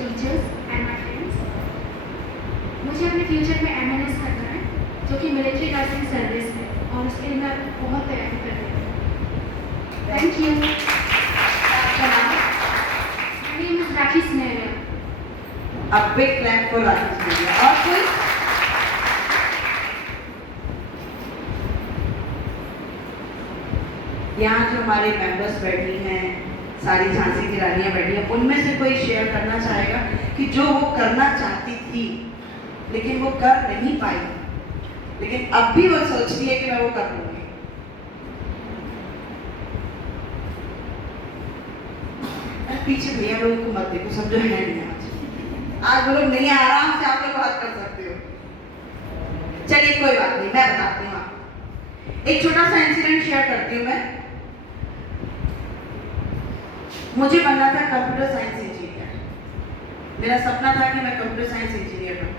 teachers and my friends. मुझे अपने future में MNS करना है, जो कि मिलिट्री नर्सिंग सर्विस है, और उसके लिए मैं बहुत तैयारी कर रही हूँ। Thank you. My name is Rakhi Sneha. A big clap for Rakhi Sneha. और कोई? यहाँ जो हमारे मेंबर्स बैठी हैं, सारी झांसी की रानियाँ बैठी हैं, उनमें से कोई शेयर करना चाहेगा कि जो वो करना चाहती थी लेकिन वो कर नहीं पाई, लेकिन अब भी वो सोचती है कि मैं वो कर लूंगी। पीछे भैया लोगों को मत देखो, सब जो है नहीं आज वो लोग नहीं है, आराम से आप लोग बात कर सकते हो। चलिए कोई बात नहीं, मैं बताती हूँ आपको। एक छोटा सा इंसिडेंट शेयर करती हूँ मैं। मुझे बनना था कंप्यूटर साइंस इंजीनियर। मेरा सपना था कि मैं कंप्यूटर साइंस इंजीनियर बनूं,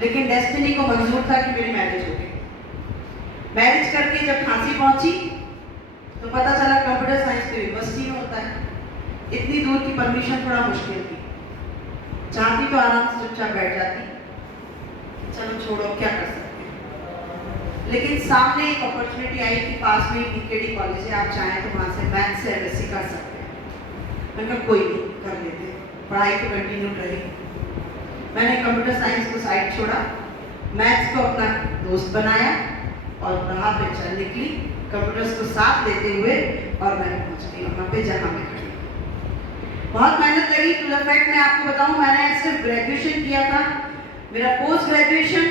लेकिन डेस्टिनी को मंजूर था कि मेरी मैरिज हो गई। मैरिज करके जब फांसी पहुंची तो पता चला कंप्यूटर साइंस तो यूनिवर्सिटी में होता है। इतनी दूर की परमिशन थोड़ा मुश्किल थी। चाहती तो आराम से चुपचाप बैठ जाती, चलो छोड़ो क्या कर सकते हैं, लेकिन सामने एक अपॉर्चुनिटी आई कि पास में बीकेडी कॉलेज है, आप चाहें तो वहाँ से मैथ्स से एमएससी कर सकते हैं। मैंने कहा कोई नहीं, कर लेते, पढ़ाई तो कंटिन्यू रही। मैंने कंप्यूटर साइंस को साइड छोड़ा, मैथ्स को अपना दोस्त बनाया और राह पे चल निकली, कंप्यूटर्स को साथ लेते हुए, और मैं पहुँच गई वहाँ पे जहाँ मैं खड़ी। बहुत मेहनत लगी। टू द फैक्ट मैं आपको बताऊँ, मैंने सिर्फ ग्रेजुएशन किया था, मेरा पोस्ट ग्रेजुएशन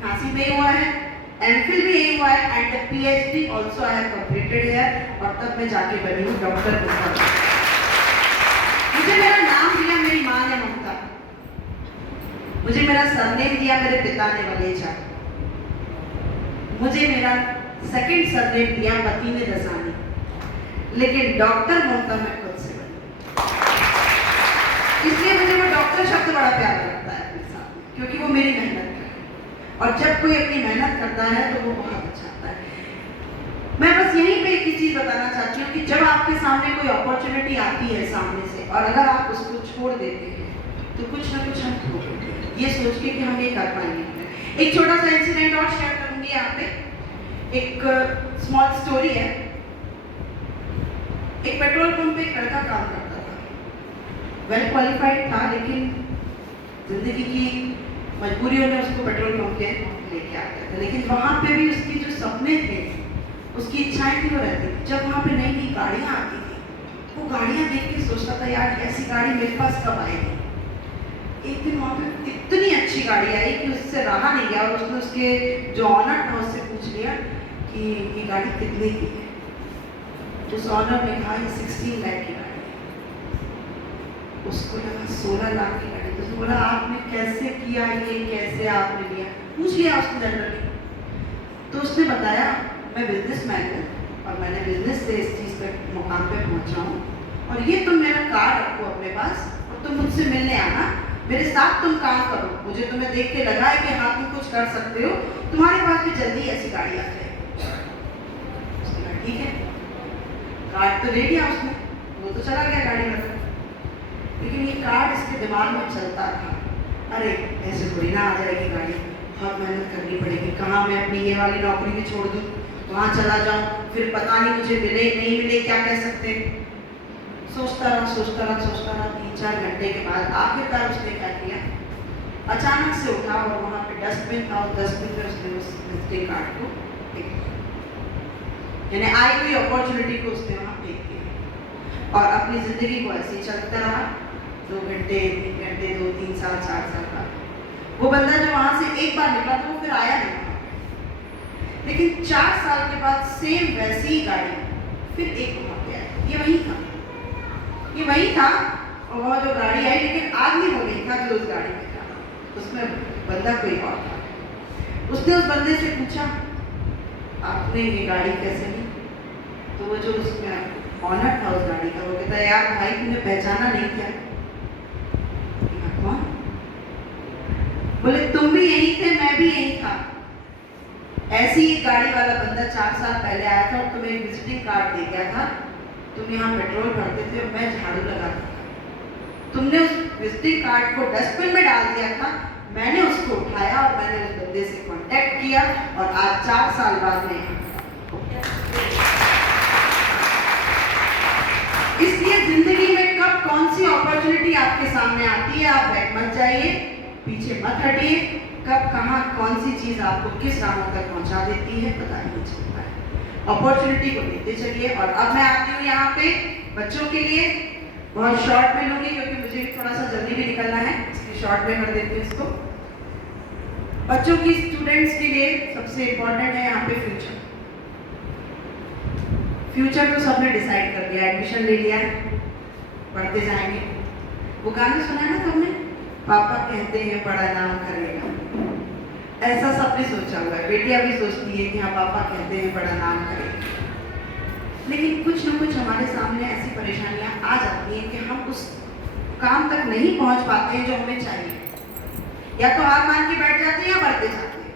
झांसी में हुआ है, एमफिल भी यही हुआ है, and the PhD also I have completed here, और तब मैं जाके बनी हूँ डॉक्टर। मुझे मेरा नाम दिया मेरी माँ ने ममता, मुझे मेरा सरनेम दिया मेरे पिता ने वलेजा, मुझे मेरा सेकंड सरनेम दिया पति ने दसानी, लेकिन डॉक्टर ममता मैं खुद से बनी। इसलिए मुझे वो डॉक्टर शब्द बड़ा प्यारा लगता है अपने साथ, क्योंकि वो मेरी मेहनत है, और जब कोई अपनी मेहनत करता है तो वो बहुत अच्छा आता है। मैं बस यहीं पे एक ही चीज बताना चाहती हूँ कि जब आपके सामने कोई अपॉर्चुनिटी आती है सामने से, और अगर आप उसको छोड़ देते हैं तो कुछ ना कुछ हम खो देते हैं, ये सोच के कि हम ये कर पाएंगे। एक छोटा सा इंसिडेंट और शेयर करूंगी यहाँ पे। एक स्मॉल स्टोरी है। एक पेट्रोल पंप पे एक लड़का काम करता था, वेल क्वालिफाइड था, लेकिन जिंदगी की मजबूरियों ने उसको पेट्रोल पंप के लेके आ गया था। लेकिन वहाँ पे भी उसकी जो सपने थे, उसकी इच्छाएं थी, वो रहती थी। जब वहाँ पे नई नई गाड़ियाँ आती थी, वो गाड़ियाँ देख के सोचता था यार ऐसी गाड़ी मेरे पास कब आएगी। एक दिन वहाँ पे इतनी अच्छी गाड़ी आई कि उससे रहा नहीं गया, और उसने उसके जो ऑनर था उससे पूछ लिया कि ये गाड़ी कितने की है। उस ऑनर ने कहा ये 16 लाख की गाड़ी है। उसको लगा 16 लाख की गाड़ी। तो उसने बोला आपने कैसे किया ये, कैसे आपने लिया, पूछ लिया उसने जनरली। तो उसने बताया मैं बिजनेसमैन हूँ और मैंने बिजनेस से इस चीज़ पे मुकाम पे पहुँचा हूँ, और ये तुम मेरा कार्ड रखो अपने पास और तुम मुझसे मिलने आना, मेरे साथ तुम काम करो, मुझे तुम्हें देख के लगा है कि हाँ तुम कुछ कर सकते हो, तुम्हारे पास भी जल्दी ऐसी गाड़ी आ जाएगी। उसने कहा ठीक है, कार्ड तो ले लिया उसने, वो तो चला गया गाड़ी में। लेकिन ये कार्ड इसके दिमाग में चलता था, अरे ऐसे थोड़ी ना आ जाएगी गाड़ी, बहुत मेहनत करनी पड़ेगी, कहाँ मैं अपनी ये वाली नौकरी भी छोड़ दूँ, वहाँ चला जाऊँ, फिर पता नहीं मुझे मिले नहीं मिले, क्या कह सकते। सोचता रहा 3-4 घंटे के बाद आखिरकार उसने क्या किया, अचानक से उठा और वहाँ पे डस्टबिन था, और डस्टबिन पे उसने उस विजिटिंग कार्ड को फेंक दिया, यानी आई हुई अपॉर्चुनिटी को उसने वहाँ फेंक दिया, और अपनी जिंदगी को ऐसे ही चलता रहा। 2 घंटे 3 घंटे 2-3 साल 4 साल बाद वो बंदा जो वहाँ से एक बार निकला था वो फिर आया नहीं, लेकिन 4 साल के बाद सेम वैसी ही गाड़ी फिर एक वहाँ पे आई। ये वही था, और वह जो गाड़ी आई, लेकिन आदमी वो नहीं था जो उस गाड़ी में था, उसमें बंदा कोई और था। उसने उस बंदे से पूछा आपने ये गाड़ी कैसे ली? तो वो जो उसमें ऑनर था उस गाड़ी का, वो कहता यार भाई तुमने पहचाना नहीं क्या? कौन? बोले तुम भी यही थे, मैं भी यही था। ऐसी ही गाड़ी वाला बंदा 4 साल पहले आया था और तुम्हें एक विजिटिंग कार्ड दे गया था, तुम यहाँ पेट्रोल भरते थे और मैं झाड़ू लगाता था। तुमने उस विजिटिंग कार्ड को डस्टबिन में डाल दिया था, मैंने उसको उठाया और मैंने उस बंदे से कांटेक्ट किया और आज 4 साल बाद मैं यहाँ इसलिए जिंदगी में कब कौन सी अपॉर्चुनिटी आपके सामने आती है, आप बैठ मत जाइए, पीछे मत हटिए। कब कहाँ कौन सी चीज आपको किस राहों तक पहुंचा देती है पता नहीं चलता है। अपॉर्चुनिटी को लेते चलिए। और अब मैं आती हूँ यहाँ पे बच्चों के लिए, बहुत शॉर्ट में लूंगी क्योंकि मुझे भी थोड़ा सा जल्दी भी निकलना है, इसलिए शॉर्ट में कर देती हूँ इसको। बच्चों की स्टूडेंट्स के लिए सबसे इम्पोर्टेंट है यहाँ पे फ्यूचर। फ्यूचर तो सबने डिसाइड कर दिया, एडमिशन ले लिया, पढ़ते जाएंगे। वो गाना सुना है ना तुमने, पापा कहते हैं बड़ा नाम करेगा, ऐसा सबने सोचा हुआ है। बेटियां भी सोचती है कि हाँ पापा कहते हैं बड़ा नाम करेगा, लेकिन कुछ न कुछ हमारे सामने ऐसी परेशानियां आ जाती हैं कि हम उस काम तक नहीं पहुंच पाते हैं जो हमें चाहिए। या तो हार मान के बैठ जाते हैं या बढ़ते जाते हैं।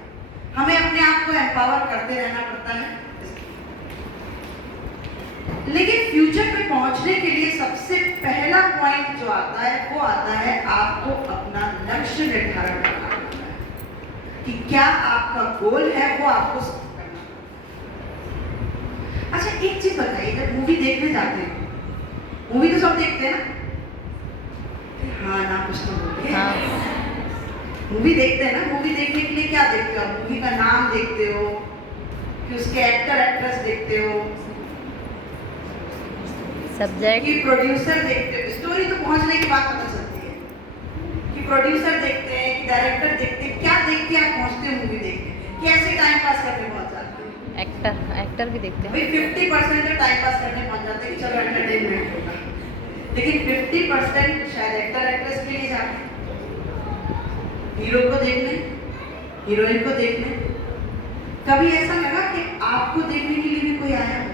हमें अपने आप को एम्पावर करते रहना पड़ता है। लेकिन फ्यूचर पे पहुंचने के लिए सबसे पहला पॉइंट जो आता है वो आता है आपको अपना लक्ष्य निर्धारण करना होता है कि क्या आपका गोल है, वो आपको सेट करना। अच्छा एक चीज बताइए, जब मूवी देखने जाते हैं, मूवी तो सब देखते हैं ना, हाँ ना कुछ तो बोलिए। मूवी देखते हैं ना, मूवी देखने के लिए क्या देखते हो? मूवी का नाम देखते हो कि उसके एक्टर एक्ट्रेस देखते हो, सब्जेक्ट कि प्रोड्यूसर देखते हो। स्टोरी तो पहुंचने के बाद पता चलती है कि प्रोड्यूसर देखते हैं कि डायरेक्टर देखते हैं। क्या देख के आप पहुंचते हो मूवी देखने? कि ऐसे टाइम पास करने पहुंच जाते हैं? एक्टर भी देखते हैं। भाई 50% तो टाइम पास करने पहुंच जाते हैं कि चलो एंटरटेनमेंट होगा, लेकिन 50% शायद एक्टर एक्ट्रेस के लिए जाते हैं, हीरो को देखने, हीरोइन को देखने। कभी ऐसा लगा कि आपको देखने के लिए भी कोई आया हो?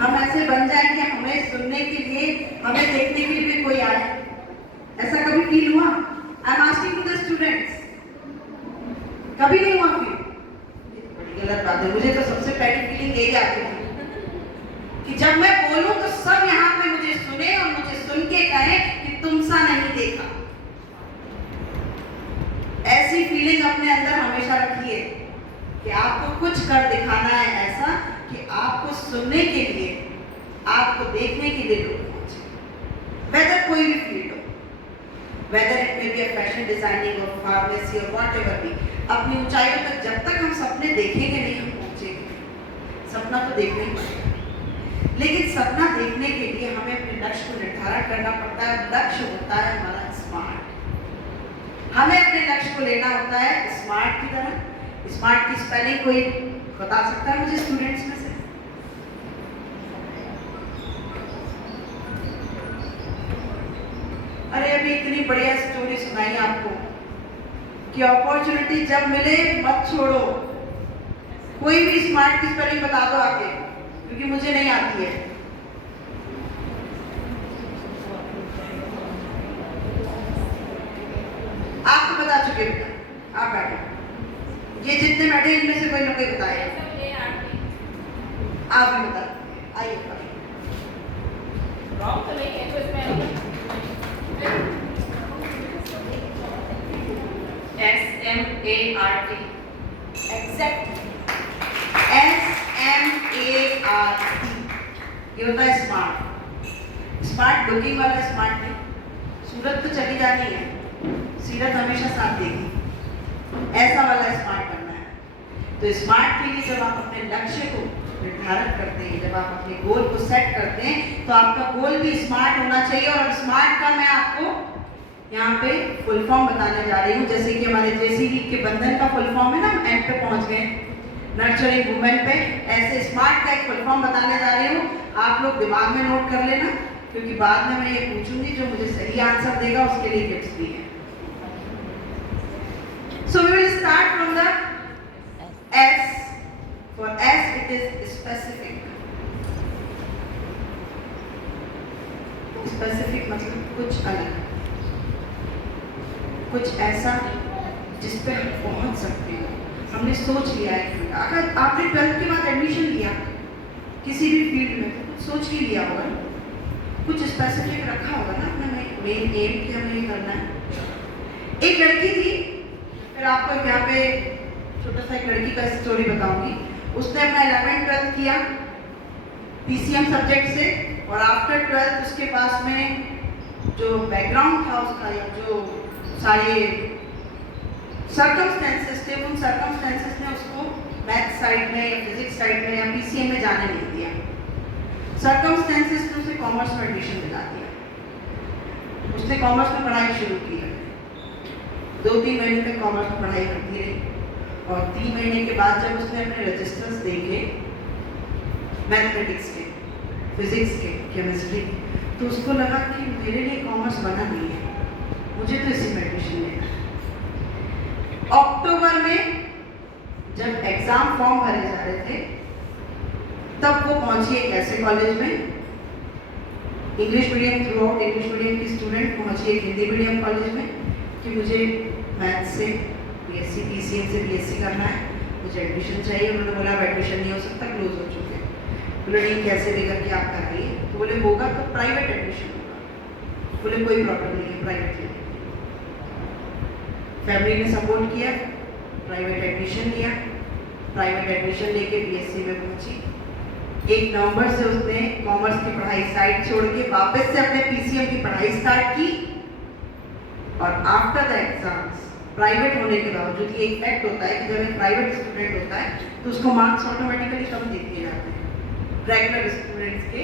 हम ऐसे बन जाए कि हमें सुनने के लिए, हमें देखने के लिए भी कोई आए? ऐसा कभी फील हुआ? I am asking to the students, कभी नहीं हुआ फील? बड़ी गलत बात है। मुझे तो सबसे पहली फीलिंग यही आती थी कि जब मैं बोलूं तो सब यहाँ पे मुझे सुने और मुझे सुन के कहे कि तुम सा नहीं देखा। ऐसी फीलिंग अपने अंदर हमेशा रखिए कि आपको कुछ कर दिखाना है ऐसा कि आपको सुनने के लिए, आपको देखने के लिए लोग पहुंचे। वेदर कोई भी फील्ड हो, whether it may be fashion designing और फार्मेसी और व्हाटएवर भी, अपनी ऊंचाइयों तक जब तक हम सपने देखेंगे नहीं हम पहुंचेंगे। सपना तो देखना ही पड़ेगा, लेकिन सपना देखने के लिए हमें अपने लक्ष्य को निर्धारण करना पड़ता है। लक्ष्य होता है हमारा स्मार्ट। हमें अपने लक्ष्य को लेना होता है स्मार्ट की तरह। स्मार्ट की स्पेलिंग कोई बता सकता है मुझे स्टूडेंट्स में से? अरे अभी इतनी बढ़िया स्टोरी सुनाई आपको कि अपॉर्चुनिटी जब मिले मत छोड़ो। कोई भी स्मार्ट की स्पेलिंग बता दो आके, क्योंकि मुझे नहीं आती है। आप तो बता चुके बेटा, आप बैठो। ये जितने बैठे इनमें से कोई ना कोई बताए। आप भी बता, आइए रॉन्ग तो नहीं है, तो इसमें SMART एग्जैक्ट, SMART, ये होता है स्मार्ट। स्मार्ट लुकिंग वाला स्मार्ट नहीं, सूरत तो चली जानी है, सीरत हमेशा साथ देगी, ऐसा वाला स्मार्ट बनना है। तो स्मार्ट के लिए जब आप अपने लक्ष्य को निर्धारित करते हैं, जब आप अपने गोल को सेट करते हैं, तो आपका गोल भी स्मार्ट होना चाहिए। और स्मार्ट का मैं आपको यहाँ पे फुल फॉर्म बताने जा रही हूँ। जैसे कि हमारे JCB के बंधन का फुल फॉर्म है ना, हम एंड पे पहुँच गए, नर्चरिंग वुमेन पे, ऐसे स्मार्ट का एक फुल फॉर्म बताने जा रही हूँ। आप लोग दिमाग में नोट कर लेना, क्योंकि बाद में मैं ये पूछूंगी, जो मुझे सही आंसर देगा उसके लिए गिफ्ट्स भी है। So we will start from the S. For S it is specific. Specific मतलब कुछ अलग, कुछ ऐसा जिस पे हम पहुंच सकते हैं। हमने सोच लिया है। अगर आपने 12th के बाद एडमिशन लिया किसी भी फील्ड में, तो कुछ सोच के लिया होगा, कुछ स्पेसिफिक रखा होगा ना अपना मेन एम कि हमें ये करना है। एक लड़की थी, फिर आपको यहाँ पे छोटा सा एक लड़की का स्टोरी बताऊंगी। उसने अपना 11th 12th किया पीसीएम सब्जेक्ट से, और आफ्टर 12th उसके पास में जो बैकग्राउंड था उसका या जो सारे सर्कमस्टेंसेस थे, उन सर्कमस्टेंसेस ने उसको मैथ साइड में या फिजिक्स साइड में या पीसीएम में जाने नहीं दिया। सर्कमस्टेंसेस ने उसे कॉमर्स में एडमिशन दिला दिया। उसने कॉमर्स में पढ़ाई शुरू की है, 2-3 महीने तक कॉमर्स में पढ़ाई करती रही, और 3 महीने के बाद जब उसने अपने रजिस्टर्स देखे मैथमेटिक्स के, फिजिक्स के, केमिस्ट्री के, तो उसको लगा कि मेरे लिए कॉमर्स बना नहीं है, मुझे तो इसी में एडमिशन लेना है। अक्टूबर में जब एग्जाम फॉर्म भरे जा रहे थे, तब वो पहुंची एक ऐसे कॉलेज में, English medium, through out English medium की स्टूडेंट पहुंची एक हिंदी मीडियम कॉलेज में कि मुझे मैथ से बीएससी, पीसीएम से बीएससी करना है, मुझे एडमिशन चाहिए। उन्होंने बोला अब एडमिशन नहीं हो सकता, क्लोज हो चुके हैं। बोले नहीं, कैसे लेकर के आप कराइए? तो बोले होगा तो प्राइवेट एडमिशन होगा। बोले कोई प्रॉब्लम नहीं है, प्राइवेट ले। फैमिली ने सपोर्ट किया, प्राइवेट एडमिशन लिया, प्राइवेट एडमिशन लेके बीएससी में पहुंची। 1 नवंबर से उसने कॉमर्स की पढ़ाई साइड छोड़ के वापस से अपने पीसीएम की पढ़ाई स्टार्ट की, और आफ्टर द एग्जाम्स प्राइवेट होने के बावजूद, ये एक फैक्ट होता है कि जब एक प्राइवेट स्टूडेंट होता है तो उसको मार्क्स ऑटोमेटिकली कम दे दिए जाते हैं रेगुलर स्टूडेंट्स के।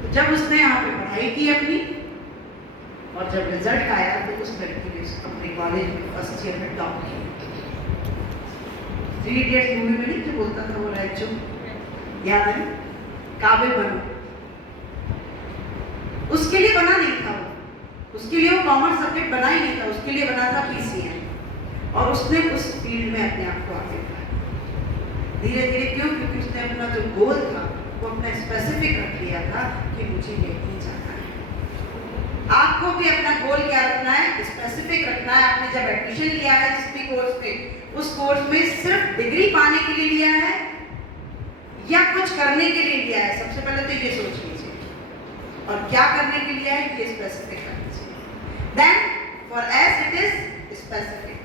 तो जब उसने यहाँ पे पढ़ाई की अपनी, और जब रिजल्ट आया तो उस लड़की ने अपने कॉलेज में फर्स्ट ईयर में टॉप किया। 3 इडियट्स मूवी में नहीं जो बोलता था वो रैचो, याद है? काबिल बनो। उसके लिए बना नहीं था वो, उसके लिए वो कॉमर्स सब्जेक्ट बना ही नहीं था, उसके लिए बना था पीसीएम, और उसने उस फील्ड में अपने आप को आगे बढ़ाया धीरे धीरे। क्यों? क्योंकि उसने अपना जो गोल था वो अपना स्पेसिफिक रख लिया था कि मुझे ये नहीं जाना है। आपको भी अपना गोल क्या रखना है? स्पेसिफिक रखना है। आपने जब एडमिशन लिया है जिस भी कोर्स में, उस कोर्स में सिर्फ डिग्री पाने के लिए लिया है या कुछ करने के लिए लिया है? सबसे पहले तो ये सोच लीजिए, और क्या करने के लिए है ये स्पेसिफिक करना चाहिए। Then for S it is specific,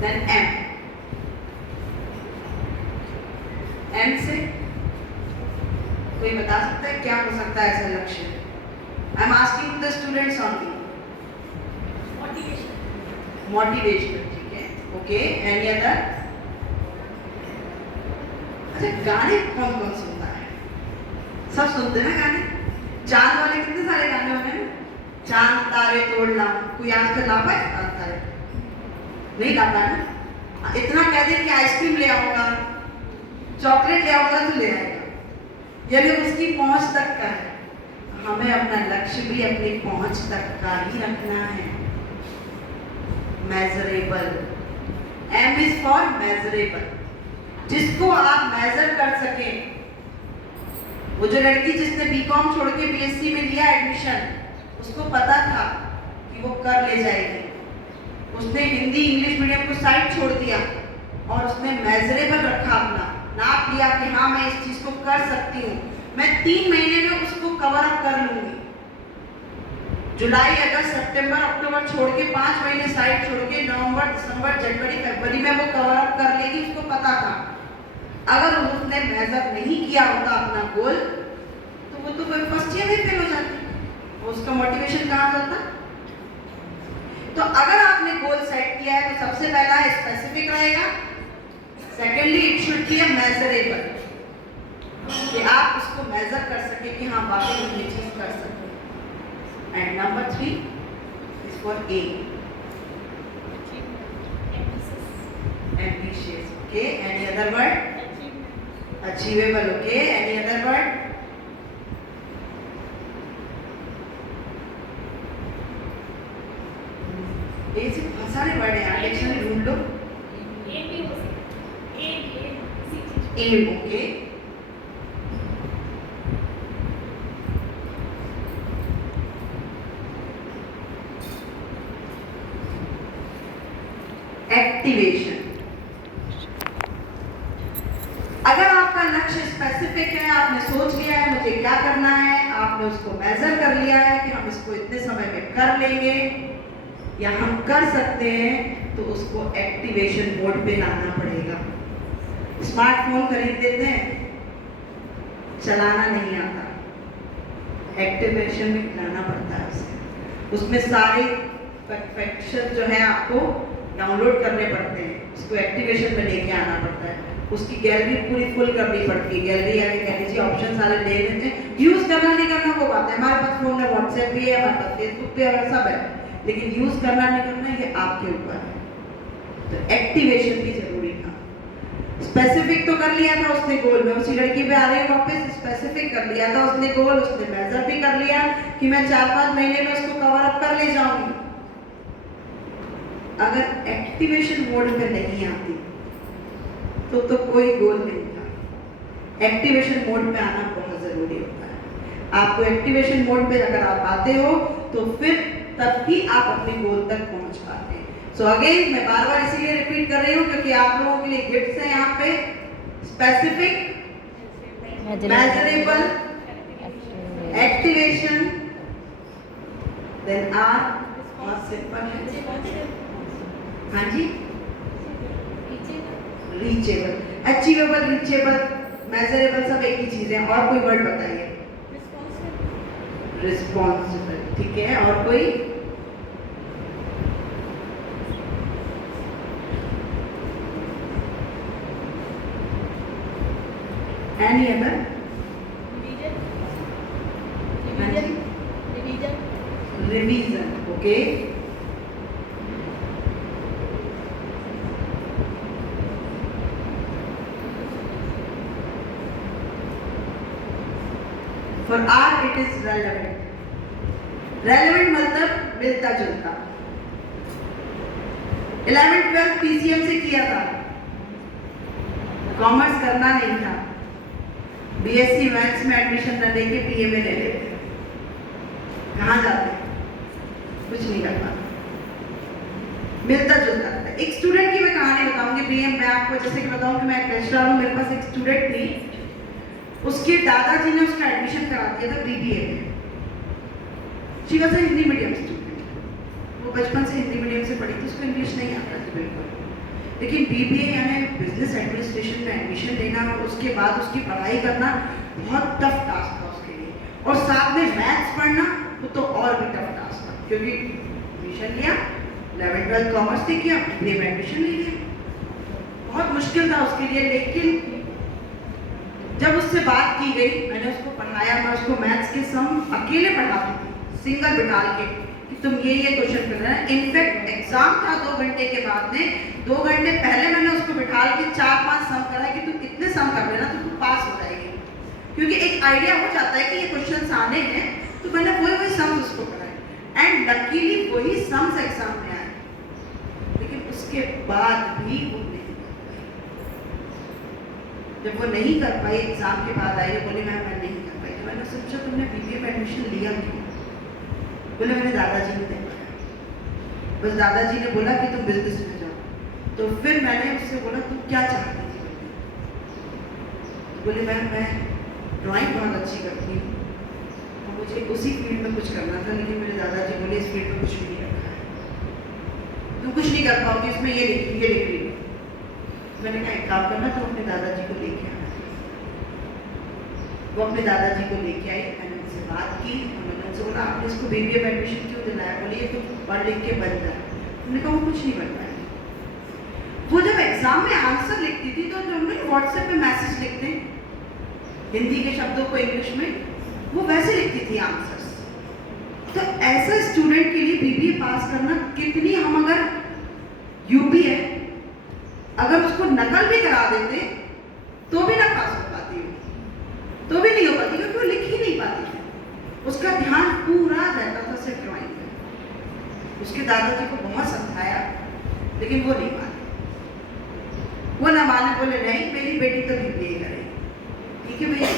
then M से कोई बता सकता है क्या हो सकता है ऐसा लक्ष्य? आई am asking the students only. Motivation, ठीक है, ओके। Any other? अच्छा, गाने कौन कौन सुनता है? सब सुनते हैं ना गाने? चांद वाले कितने सारे गाने होंगे ना, चांद तारे तोड़ना, कोई आजकल ला पाए चांद तारे? नहीं ला पाए ना? इतना कह दे कि आइसक्रीम ले आऊंगा, चॉकलेट ले आऊंगा तो ले आएगा, यानी उसकी पहुंच तक का है। हमें अपना लक्ष्य भी अपनी पहुंच तक का ही रखना है। Measurable, M is for measurable, जिसको आप मेजर कर सके। वो जो लड़की जिसने बीकॉम छोड़ के बीएससी में लिया एडमिशन, उसको पता था कि वो कर ले जाएगी। उसने हिंदी इंग्लिश मीडियम को साइड छोड़ दिया और उसने मेजरेबल रखा, अपना नाप लिया कि हाँ मैं इस चीज को कर सकती हूँ, मैं 3 महीने में उसको कवर अप कर लूंगी। जुलाई, अगस्त, सितंबर, अक्टूबर छोड़ के 5 महीने साइड छोड़ के नवंबर, दिसंबर, जनवरी, फरवरी में वो कवर अप कर लेगी, उसको पता था। अगर उसने मेजर नहीं किया होता अपना गोल, तो वो तो फर्स्ट ईयर में फेल हो जाती, उसका मोटिवेशन कहाँ जाता? तो अगर आपने गोल सेट किया है तो सबसे पहला स्पेसिफिक रहेगा, secondly it should be measurable, कि आप उसको मेजर कर सके कि हाँ वाकई हम ये चीज कर सकते हैं। And number 3 is for a, ambitious, okay? Any other word? Achievable, okay? Any other word? ये सिर्फ बहुत सारे वर्ड हैं, आप डिक्शनरी ढूंढ लो। M, okay. एक्टिवेशन, अगर आपका लक्ष्य स्पेसिफिक स्पेसिफिक है, आपने सोच लिया है मुझे क्या करना है, आपने उसको मेजर कर लिया है कि हम इसको इतने समय में कर लेंगे या हम कर सकते हैं, तो उसको एक्टिवेशन मोड पे लाना पड़ेगा। स्मार्टफोन खरीद देते हैं, चलाना नहीं आता, एक्टिवेशन में लाना पड़ता है उसे। उसमें सारे फैक्टर जो है आपको डाउनलोड करने पड़ते हैं, उसको एक्टिवेशन में लेके आना पड़ता है, उसकी गैलरी पूरी फुल करनी पड़ती है। गैलरी आगे कह लीजिए ऑप्शन सारे ले लेते हैं, यूज करना नहीं करना वो बात है, हमारे पास फोन में व्हाट्सएप भी है, हमारे पास फेसबुक भी है, सब है, लेकिन यूज करना नहीं करना ये आपके ऊपर है। तो एक्टिवेशन भी जरूरी था। स्पेसिफिक तो कर लिया था उसने गोल में, उसी लड़की पे आ रही है वापस, स्पेसिफिक कर लिया था उसने गोल, उसने मेजर भी कर लिया कि मैं 4-5 महीने में उसको कवर अप कर ले जाऊंगी। अगर एक्टिवेशन मोड पे नहीं आती तो कोई गोल नहीं था। एक्टिवेशन मोड पे आना बहुत जरूरी होता है। आपको एक्टिवेशन मोड पे अगर आप आते हो तो फिर तब ही आप अपने गोल तक पहुंच पाते हैं। सो अगेन मैं बार बार इसीलिए रिपीट कर रही हूँ क्योंकि आप लोगों के लिए गिफ्ट्स हैं यहाँ पे। Specific, measurable, activation, then R बहुत सिंपल है। हाँ जी, रीचेबल, अचीवेबल, रीचेबल, मेजरेबल सब एक ही चीज है। और कोई वर्ड बताइए? रिस्पॉन्सिबल, ठीक है। और कोई? Any other? Revision, okay. For R it is relevant. Relevant मतलब मिलता जुलता। 11th 12th PCM से किया था, कॉमर्स करना नहीं था, BSc मैथ्स में एडमिशन न लेके BA में ले लेते, कहाँ जाते? कुछ नहीं कर पाते, मिलता जुलता था। एक स्टूडेंट की मैं कहानी बताऊंगी BA में आपको, जैसे कि बताऊं कि मैं एक लेक्चरर हूँ, मेरे पास एक स्टूडेंट थी, उसके दादाजी ने उसका एडमिशन करा दिया था BBA में। She was a Hindi medium student, वो बचपन से हिंदी मीडियम से पढ़ी थी, उसको इंग्लिश नहीं आता था बिल्कुल, लेकिन BBA यानी बिजनेस एडमिनिस्ट्रेशन में एडमिशन लेना और उसके बाद उसकी पढ़ाई करना बहुत टफ टास्क था उसके लिए, और साथ में मैथ्स पढ़ना तो और भी टफ टास्क था, क्योंकि एडमिशन लिया, 11th 12th कॉमर्स से किया, BBA में एडमिशन ले लिया, बहुत मुश्किल था उसके लिए। लेकिन जब उससे बात की गई, मैंने उसको पढ़ाया, मैं उसको मैथ्स के सम अकेले पढ़ाती थी, सिंगल बिठाल के, कि तुम ये क्वेश्चन करना है। इनफैक्ट एग्जाम था 2 घंटे के बाद में, 2 घंटे पहले मैंने उसको बिठाल के 4-5 सम कराया कि तुम इतने सम कर लेना तो तुम पास हो जाएगी, क्योंकि एक आइडिया हो जाता है कि ये क्वेश्चन आने हैं, तो मैंने वही सम उसको कराए एंड लकीली वही सम्स एग्जाम में आए। लेकिन उसके बाद भी वो जब वो नहीं कर पाई, एग्जाम के बाद आई, बोले मैं नहीं कर पाई, तो मैंने सोचा तुमने BBA में एडमिशन लिया क्यों? बोले मैंने दादाजी ने देखा, बस दादाजी ने बोला कि तुम बिजनेस में जाओ। तो फिर मैंने उससे बोला तुम क्या चाहती थी? बोले मैं ड्राइंग बहुत अच्छी करती हूँ और मुझे उसी फील्ड में कुछ करना था, लेकिन मेरे दादाजी बोले इस फील्ड में कुछ भी नहीं रखा है, तुम कुछ नहीं कर पाओगी, इसमें ये लिख रही हो। मैंने कहा एक काम करना, तुम अपने दादाजी को लेके आना। वो अपने दादाजी को लेके आई, मैंने उनसे बात की, उन्होंने उनसे बोला आपने इसको BBA में एडमिशन क्यों दिलाया? बोले ये कुछ पढ़ लिख के बन जाए। मैंने कहा वो कुछ नहीं बन पाएगी। वो जब एग्जाम में आंसर लिखती थी तो हम लोग व्हाट्सएप पे मैसेज लिखते हैं हिंदी के शब्दों को इंग्लिश में, वो वैसे लिखती थी आंसर्स। तो ऐसा स्टूडेंट के लिए BBA पास करना कितनी, हम अगर UP है, अगर उसको नकल भी करा देते तो भी ना पास हो पाती हो, तो भी नहीं हो पाती, क्योंकि वो लिख ही नहीं पाती थी, उसका ध्यान पूरा रहता था सिर्फ ड्राइंग में। उसके दादाजी को बहुत समझाया लेकिन वो नहीं माने, वो ना माने, बोले नहीं मेरी बेटी तो BBA करेगी। ठीक है भैया,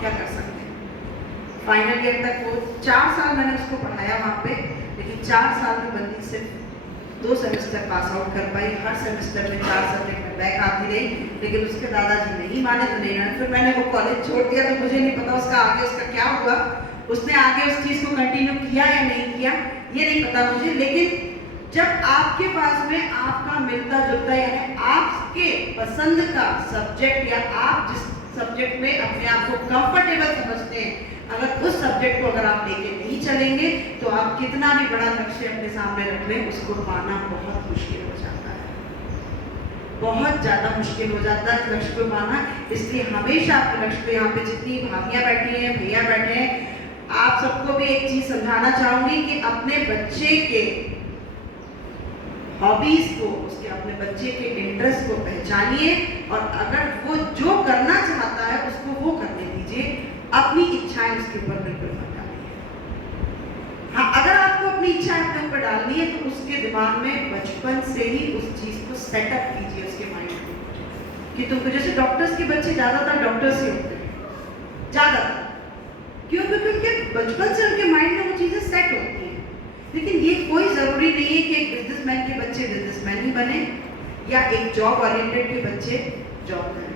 क्या कर सकते हैं। फाइनल ईयर तक वो 4 साल मैंने उसको पढ़ाया वहाँ पे, लेकिन 4 साल में बंदी सिर्फ 2 सेमेस्टर पास आउट कर पाई। हर सेमेस्टर में 4 सब्जेक्ट में बैक आता पढ़ाती रही, लेकिन उसके दादाजी नहीं माने तो नहीं माने। फिर मैंने वो कॉलेज छोड़ दिया, तो मुझे नहीं पता उसका आगे उसका क्या हुआ, उसने आगे उस चीज़ को कंटिन्यू किया या नहीं किया ये नहीं पता मुझे। लेकिन जब आपके पास में आपका मिलता जुलता यानी आपके पसंद का सब्जेक्ट या आप जिस सब्जेक्ट में अपने आप को कंफर्टेबल समझते हैं, अगर उस सब्जेक्ट को अगर आप लेके नहीं चलेंगे तो आप कितना भी बड़ा लक्ष्य अपने सामने रख लें, उसको पाना बहुत मुश्किल हो जाता है, बहुत ज़्यादा मुश्किल हो जाता है लक्ष्य को पाना। इसलिए हमेशा अपने लक्ष्य को, यहाँ पे जितनी भाभियाँ बैठी हैं, भैया बैठे हैं, आप सबको भी एक चीज़ समझाना चाहूँगी कि अपने बच्चे के हॉबीज को, उसके अपने बच्चे के इंटरेस्ट को पहचानिए और अगर वो जो करना चाहता है उसको वो करने दीजिए, अपनी इच्छाएं उसके ऊपर बिल्कुल मत डालिए। हाँ, अगर आपको अपनी इच्छाएं अपने ऊपर डालनी है तो उसके दिमाग में बचपन से ही उस चीज को सेटअप कीजिए उसके माइंड में कि तुमको, जैसे डॉक्टर्स के बच्चे ज्यादातर डॉक्टर्स ही होते हैं, ज्यादातर क्यों? क्योंकि उनके बचपन से उनके माइंड में वो चीजें सेट होती हैं। लेकिन ये कोई जरूरी नहीं है कि एक बिजनेसमैन के बच्चे बिजनेसमैन ही बने या एक जॉब ओरिएंटेड के बच्चे जॉब करें।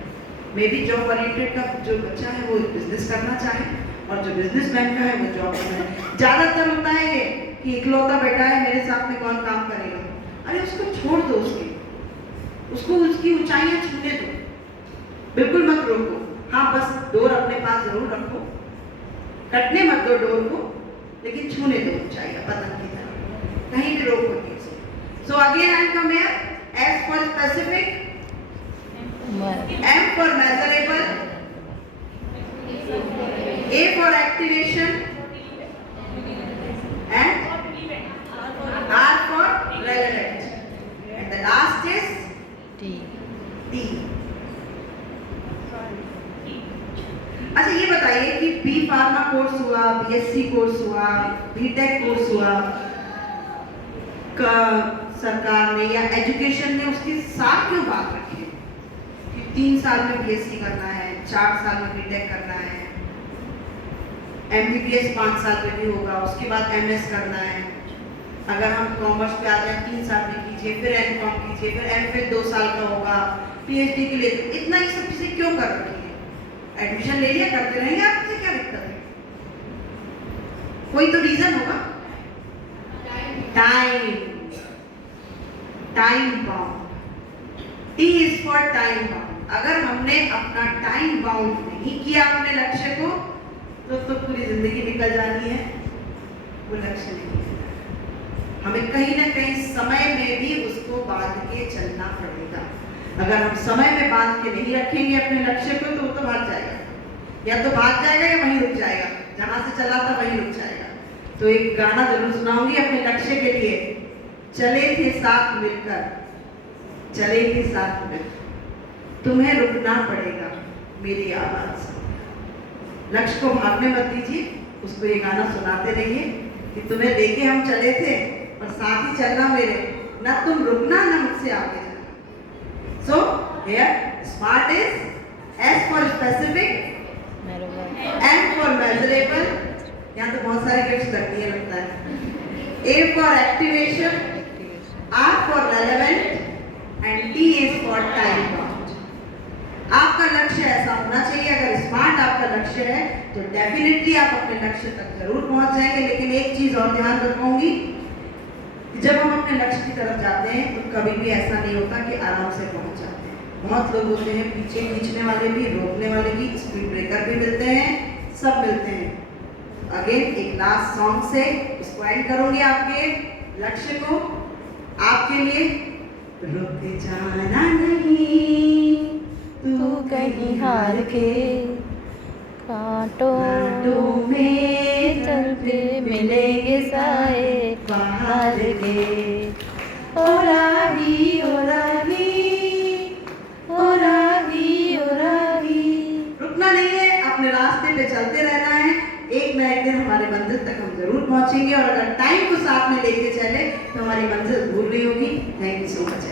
मे बी जॉब ओरिएंटेड का जो बच्चा है वो बिजनेस करना चाहे और जो बिजनेसमैन का है वो जॉब करना है। ज्यादातर होता है ये कि इकलौता बेटा है, मेरे साथ में कौन काम करेगा। अरे उसको छोड़ दो, उसको उसकी ऊंचाइयां छूने दो, बिल्कुल मत रोको। हाँ, बस डोर अपने पास जरूर रखो, कटने मत दो डोर को, लेकिन छूने दो ऊंचाइयां पतन की तरफ, कहीं भी रोक होती है। So again I come here, S for specific, M for measurable, A for activation, and R for relevant, and the last is T. T. अच्छा, ये बताइए कि बी फार्मा कोर्स हुआ, बीएससी कोर्स हुआ, बीटेक कोर्स हुआ, सरकार ने या एजुकेशन ने उसके साथ क्यों बात रखी है कि 3 साल में बीएससी करना है, 4 साल में बीटेक करना है, एमबीबीएस 5 साल में भी होगा, उसके बाद एमएस करना है। अगर हम कॉमर्स पे आ जाए 3 साल में कीजिए, फिर एमकॉम कीजिए, फिर एमफिल 2 साल का होगा, पीएचडी के लिए इतना ये सब चीजें क्यों कर रखी है? एडमिशन ले लिया, करते रहेंगे, आपसे क्या दिक्कत है? कोई तो रीजन होगा। Time bound, T is for time bound. अगर हमने अपना टाइम बाउंड नहीं किया अपने लक्ष्य को तो पूरी जिंदगी निकल जानी है, वो लक्ष्य नहीं है। हमें कहीं ना कहीं समय में भी उसको बांध के चलना पड़ेगा। अगर हम समय में बांध के नहीं रखेंगे अपने लक्ष्य को तो वो तो भाग जाएगा, या तो भाग जाएगा या वहीं रुक जाएगा, जहां से चला था वहीं रुक जाएगा। तो एक गाना जरूर सुनाऊंगी अपने लक्ष्य के लिए, चले थे साथ मिलकर, चले थे साथ मिलकर, तुम्हें रुकना पड़ेगा मेरी आवाज से। लक्ष्य को भागने मत दीजिए, उसको ये गाना सुनाते रहिए कि तुम्हें लेके हम चले थे और साथ ही चलना मेरे, ना तुम रुकना ना मुझसे आगे जाना। So here smart is S for specific, M for measurable, यहाँ तो बहुत सारे गिफ्ट्स लगती है लगता है, A for activation, R for relevant, and T is for time bound. आपका लक्ष्य ऐसा होना चाहिए। अगर स्मार्ट आपका लक्ष्य है तो डेफिनेटली आप अपने लक्ष्य तक जरूर पहुंच जाएंगे। लेकिन एक चीज और ध्यान रखूंगी, जब हम अपने लक्ष्य की तरफ जाते हैं तो कभी भी ऐसा नहीं होता कि आराम से पहुंच जाते हैं। बहुत लोग होते हैं पीछे खींचने वाले भी, रोकने वाले भी, स्पीड ब्रेकर भी मिलते हैं, सब मिलते हैं। अगेन एक लास्ट सॉन्ग से इसको एंड करूंगी आपके लक्ष्य को, आपके लिए। रुक जाना नहीं तू कहीं हार के, कांटों में चलते मिलेंगे साए बाहर के। ओ राही ओ राही ओ राही ओ राही। रुकना नहीं है, अपने रास्ते पे चलते रहना है। एक ना एक दिन हमारे मंजिल तक हम जरूर पहुंचेंगे और अगर टाइम को साथ में लेके चले तो हमारी मंजिल भूल नहीं होगी। Thank you so much.